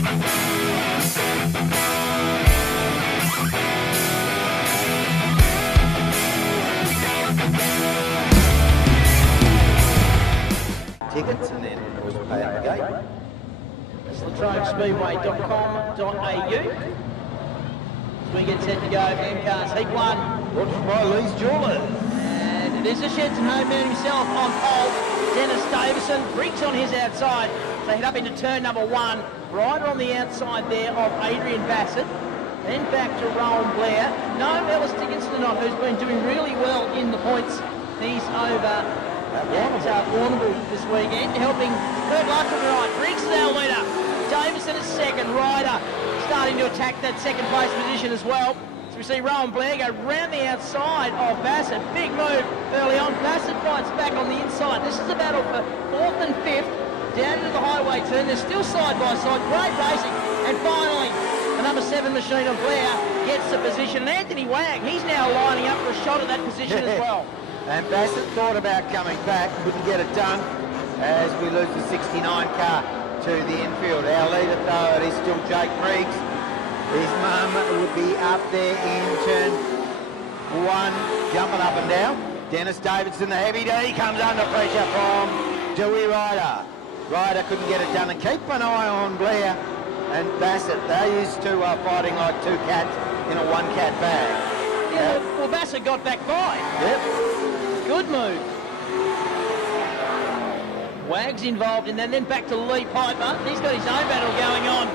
Tickets and then of course pay at the gate. It's latronespeedway.com.au. As we get set to go, Amcas Heat 1. Watched by Lee's Jewelers. And it is a Shedson home man himself on pole. Dennis Davison, Briggs on his outside. They head up into turn number 1. Ryder on the outside there of Adrian Bassett. Then back to Rowan Blair. No, Ellis Dickinson not, who's been doing really well in the points. He's over at Warrnambool this weekend, helping Kurt Luckman right. Briggs is our leader. Davison is second. Ryder starting to attack that second place position as well. So we see Rowan Blair go round the outside of Bassett. Big move early on. Bassett fights back on the inside. This is a battle for 4th and 5th. Down into the highway turn. They're still side by side. Great racing. And finally, the number 7 machine of Blair gets the position. And Anthony Wagg, he's now lining up for a shot at that position as well. And Bassett thought about coming back, couldn't get it done as we lose the 69 car to the infield. Our leader though, it is still Jake Briggs. His mum would be up there in turn 1, jumping up and down. Dennis Davidson, the heavy D, comes under pressure from Dewey Ryder. Ryder couldn't get it done, and keep an eye on Blair and Bassett. These two are fighting like two cats in a one-cat bag. Yeah, well, Bassett got back by. Yep. Good move. Wags involved in that, then back to Lee Piper. He's got his own battle going on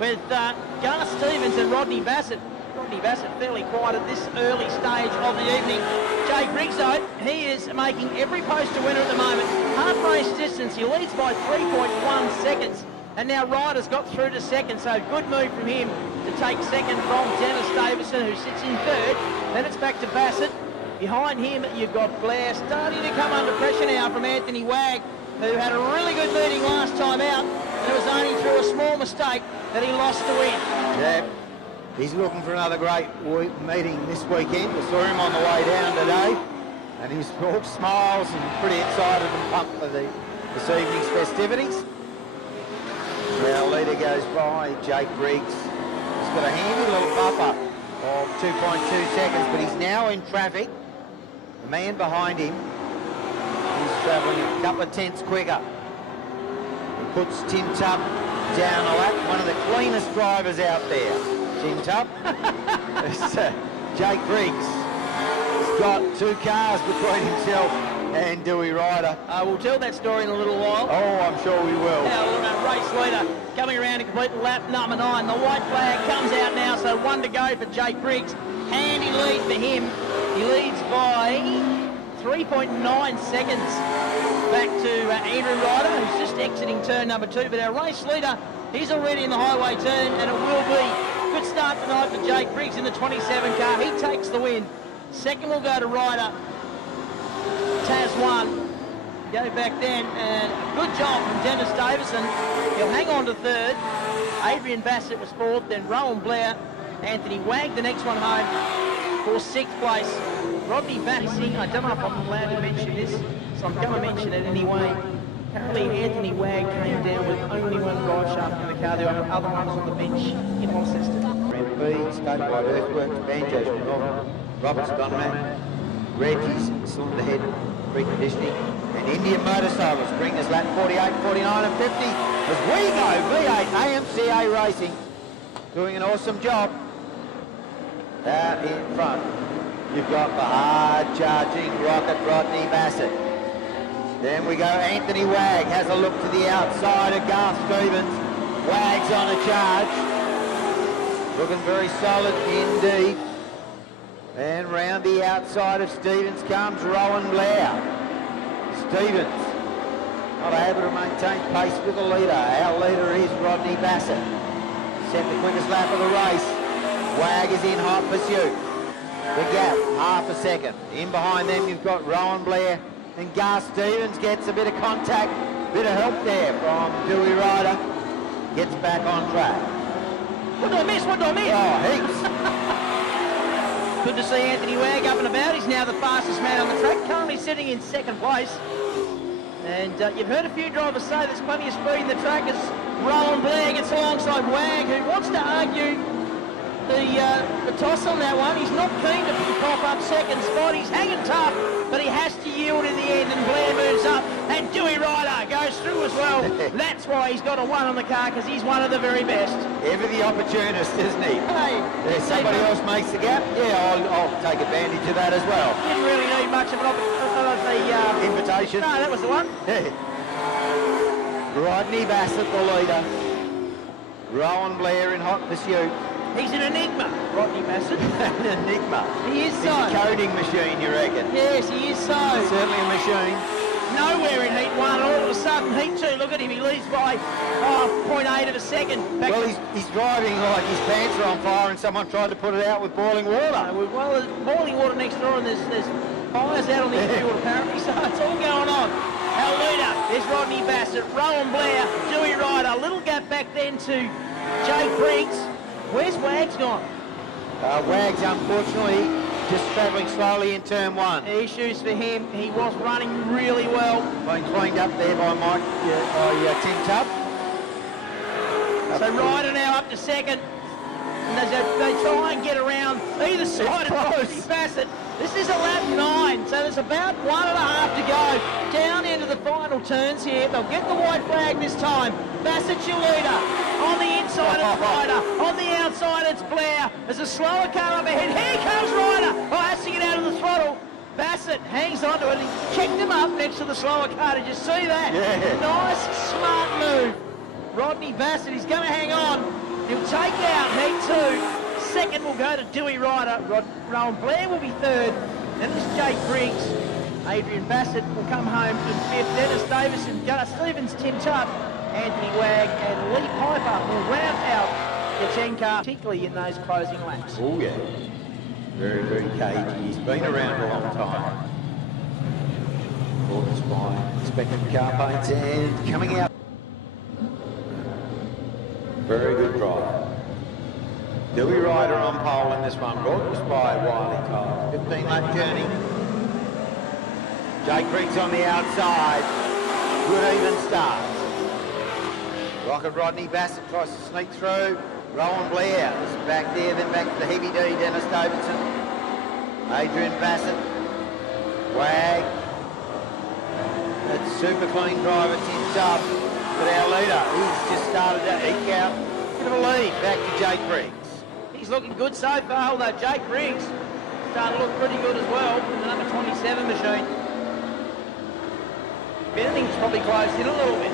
with Garth Stevens and Rodney Bassett. Rodney Bassett fairly quiet at this early stage of the evening. Jake Briggs, though, he is making every poster winner at the moment. Half race distance, he leads by 3.1 seconds. And now Ryder's got through to second, so good move from him to take second from Dennis Davison, who sits in third. Then it's back to Bassett. Behind him, you've got Blair starting to come under pressure now from Anthony Wagg, who had a really good meeting last time out, and it was only through a small mistake that he lost the win. Yeah, he's looking for another great meeting this weekend. We saw him on the way down today, and he was all smiles and pretty excited and pumped for this evening's festivities. Our leader goes by, Jake Briggs. He's got a handy little buffer of 2.2 seconds, but he's now in traffic. The man behind him, he's travelling a couple of tenths quicker. He puts Tim Tubb down a lap, one of the cleanest drivers out there. Tim Tubb. It's, Jake Briggs. He's got 2 cars between himself and Dewey Ryder. We'll tell that story in a little while. Oh, I'm sure we will. Our race leader coming around to complete lap number 9. The white flag comes out now, so 1 to go for Jake Briggs. Handy lead for him. He leads by 3.9 seconds back to Andrew Ryder, who's just exiting turn number 2. But our race leader, he's already in the highway turn, and it will be a good start tonight for Jake Briggs in the 27 car. He takes the win. Second will go to Ryder. Taz 1. Go back then, and good job from Dennis Davison. He'll hang on to third. Adrian Bassett was 4th, then Rowan Blair. Anthony Wagg, the next one home, for 6th place. Rodney Bassing, I don't know if I'm allowed to mention this, so I'm going to mention it anyway. Apparently Anthony Wagg came down with only 1 drive shaft in the car. There were other ones on the bench in Alcester. Brent B, Statewide Earthworks, Banjos from Roberts Dunman, Reggie's Cylinder Head Reconditioning, and Indian Motorcycles bring us lap 48, 49 and 50 as we go V8 AMCA Racing, doing an awesome job. Out in front, you've got the hard-charging Rocket Rodney Bassett. Then we go Anthony Wagg, has a look to the outside of Garth Stevens. Wagg's on a charge. Looking very solid indeed. And round the outside of Stevens comes Rowan Blair. Stevens not able to maintain pace with the leader. Our leader is Rodney Bassett. Set the quickest lap of the race. Wagg is in hot pursuit. The gap, half a second. In behind them you've got Rowan Blair, and Garth Stevens gets a bit of contact, bit of help there from Dewey Ryder. Gets back on track. What did I miss? What did I miss? Oh, heaps. Good to see Anthony Wagg up and about. He's now the fastest man on the track, currently sitting in 2nd place. And you've heard a few drivers say there's plenty of speed in the track as Rowan Blair gets gets alongside Wag, who wants to argue the toss on that one. He's not keen to pop up second spot. He's hanging tough, but he has to yield in the end, and Blair moves up, and Dewey Ryder goes through as well. That's why he's got a 1 on the car, because he's one of the very best. Ever the opportunist, isn't he? Hey, If somebody else makes the gap, yeah, I'll take advantage of that as well. didn't really need much of the Invitation. No, that was the one. Rodney Bassett, the leader. Rowan Blair in hot pursuit. He's an enigma, Rodney Bassett. An enigma. He is He's so. a coding machine, you reckon? Yes, he is so. Certainly a machine. Nowhere in Heat 1, all of a sudden Heat 2, look at him, he leads by 0.8 of a second. Back Well, to- he's driving like his pants are on fire and someone tried to put it out with boiling water. well, there's boiling water next door, and there's fires out on the infield apparently, so it's all going on. Our leader is Rodney Bassett, Rowan Blair, Dewey Ryder, little gap back then to Jake Briggs. Where's Wags gone? Wags, unfortunately, just travelling slowly in turn 1. Issues for him. He was running really well. Been cleaned up there by Tim Tubb. So Ryder now up to second. And they try and get around either side of Rodney Bassett. This is a lap 9, so there's about 1.5 to go. Down into the final turns here. They'll get the white flag this time. Bassett's your leader. On the inside it's Ryder. On the outside it's Blair. There's a slower car up ahead. Here comes Ryder. Oh, has to get out of the throttle. Bassett hangs onto it. He kicked him up next to the slower car. Did you see that? Yeah. Nice, smart move. Rodney Bassett, he's going to hang on. He'll take out Heat 2. Second will go to Dewey Ryder. Rowan Blair will be third. Then there's Jake Briggs. Adrian Bassett will come home in fifth. Dennis Davison, Gunnar Stevens, Tim Tubb, Anthony Wagg, and Lee Piper will round out the 10 car, particularly in those closing laps. Oh, yeah. Very, very cagey. He's been around a long time. Gorgeous by inspecting car paints and coming out. Very good drive. Dewey Ryder on pole in this one, brought us by Wiley Cole. 15-lap journey. Jake Briggs on the outside. Good even start. Rocket Rodney Bassett tries to sneak through. Rowan Blair is back there, then back to the heavy D, Dennis Davidson. Adrian Bassett. Wag. That super clean driver, Tim Tubb. But our leader, he's just started to eke out. Bit of a lead, back to Jake Briggs. He's looking good so far, although Jake Briggs started to look pretty good as well in the number 27 machine. If anything, it's probably closed in a little bit.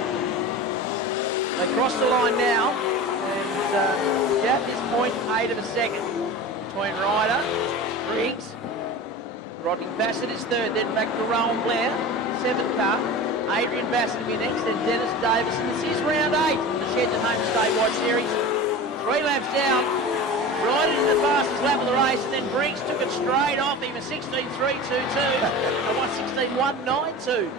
They cross the line now, and at this point, 8 of a second between Ryder, Briggs, Rodney Bassett is third, then back to Rowan Blair, 7th car. Adrian Bassett will be next, then Dennis Davison. This is round 8 in the Sheds at Home Statewide Series. 3 laps down. Ryder in the fastest lap of the race, and then Briggs took it straight off him at 16.322 and 16.192.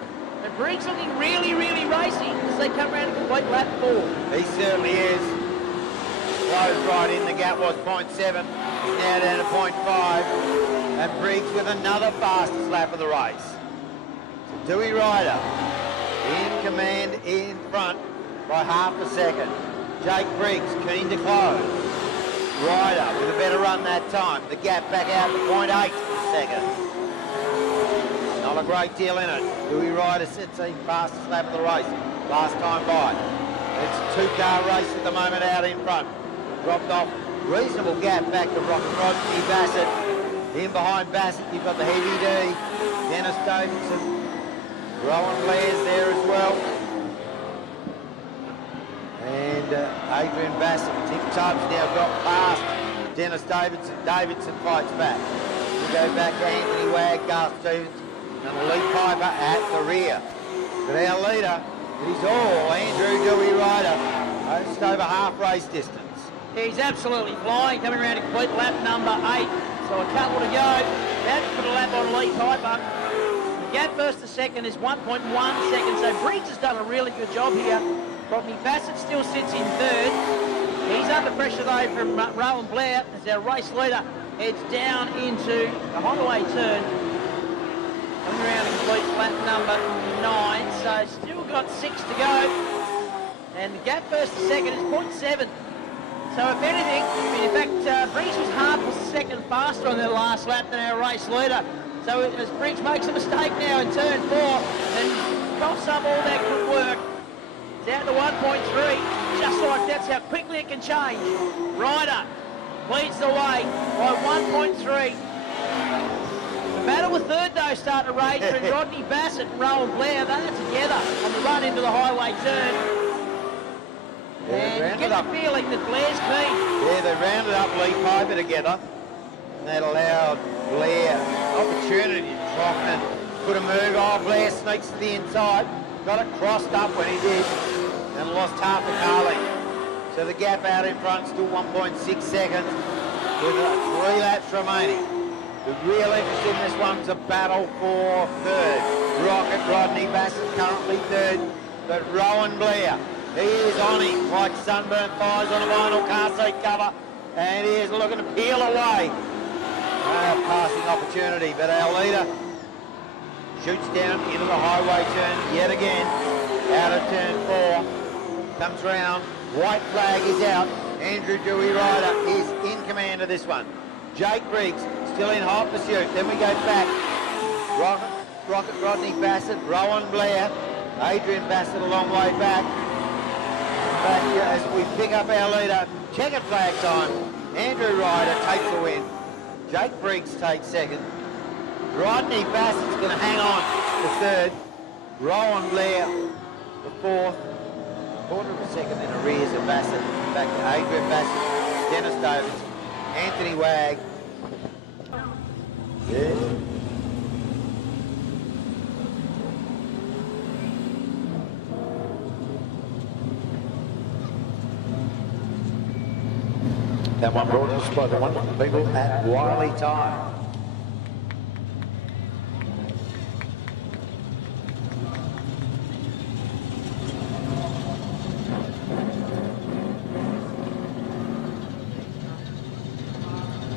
And Briggs looking really, really racy as they come around to complete lap 4. He certainly is. Closed right in, the gap was 0.7. He's now down to 0.5. And Briggs with another fastest lap of the race. So Dewey Ryder in command in front by half a second. Jake Briggs keen to close. Ryder with a better run that time. The gap back out to 0.8 seconds. Not a great deal in it. Dewey Ryder sets the fastest lap of the race. Last time by. It's a 2-car race at the moment out in front. Dropped off. Reasonable gap back to Rodney Bassett. In behind Bassett, you've got the heavy D. Dennis Davidson. Rowan Blair's there as well. And Adrian Bassett. Tim Tubbs now got past Dennis Davidson. Davidson fights back. We go back to Anthony Wagg, Garth Stevens, and Lee Piper at the rear. But our leader, he's all Andrew Dewey Ryder. Just over half race distance. He's absolutely flying, coming around to complete lap number 8. So a couple to go. About to put a lap on Lee Piper. The gap first to second is 1.1 seconds. So Briggs has done a really good job here. Rodney Bassett still sits in third. He's under pressure though from Rowan Blair as our race leader heads down into the Holloway turn. Coming around to complete lap number 9. So still got 6 to go. and the gap first to second is 0.7. So if anything, in fact, Briggs was half a second faster on their last lap than our race leader. So as Briggs makes a mistake now in turn 4, and coughs up all that good work, it's down to 1.3. Just like that's how quickly it can change. Ryder leads the way by 1.3. The battle with third, though, starting to rage between Rodney Bassett and Rowan Blair. They are together on the run into the highway turn. And you get the feeling that Blair's keen. Yeah, they rounded up Lee Piper together. And that allowed Blair opportunity to drop and put a move. Oh, Blair sneaks to the inside. Got it crossed up when he did. And lost half a car length. So the gap out in front still 1.6 seconds with 3 laps remaining. The real interest in this one's a battle for third. Rocket Rodney Bassett currently third, but Rowan Blair, he is on him like sunburnt thighs on a vinyl car seat cover, and he is looking to peel away. Passing opportunity, but our leader shoots down into the highway turn yet again. Out of turn 4, comes round, white flag is out. Andrew Dewey Ryder is in command of this one. Jake Briggs still in hot pursuit. Then we go back. Rocket Rodney Bassett, Rowan Blair, Adrian Bassett a long way back. But as we pick up our leader, checkered flag time. Andrew Ryder takes the win. Jake Briggs takes second. Rodney Bassett's going to hang on for third. Rowan Blair for fourth. Quarter of a second in arrears of Bassett. Back to Adrian Bassett, Dennis Davis, Anthony Wagg. Yeah. That one brought us by the wonderful people at Wiley Tire.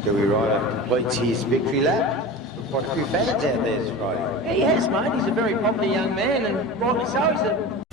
Dewey Ryder completes his victory lap. Quite a few fans out there this Friday. Yeah, he has, mate. He's a very popular young man, and rightly so. He's a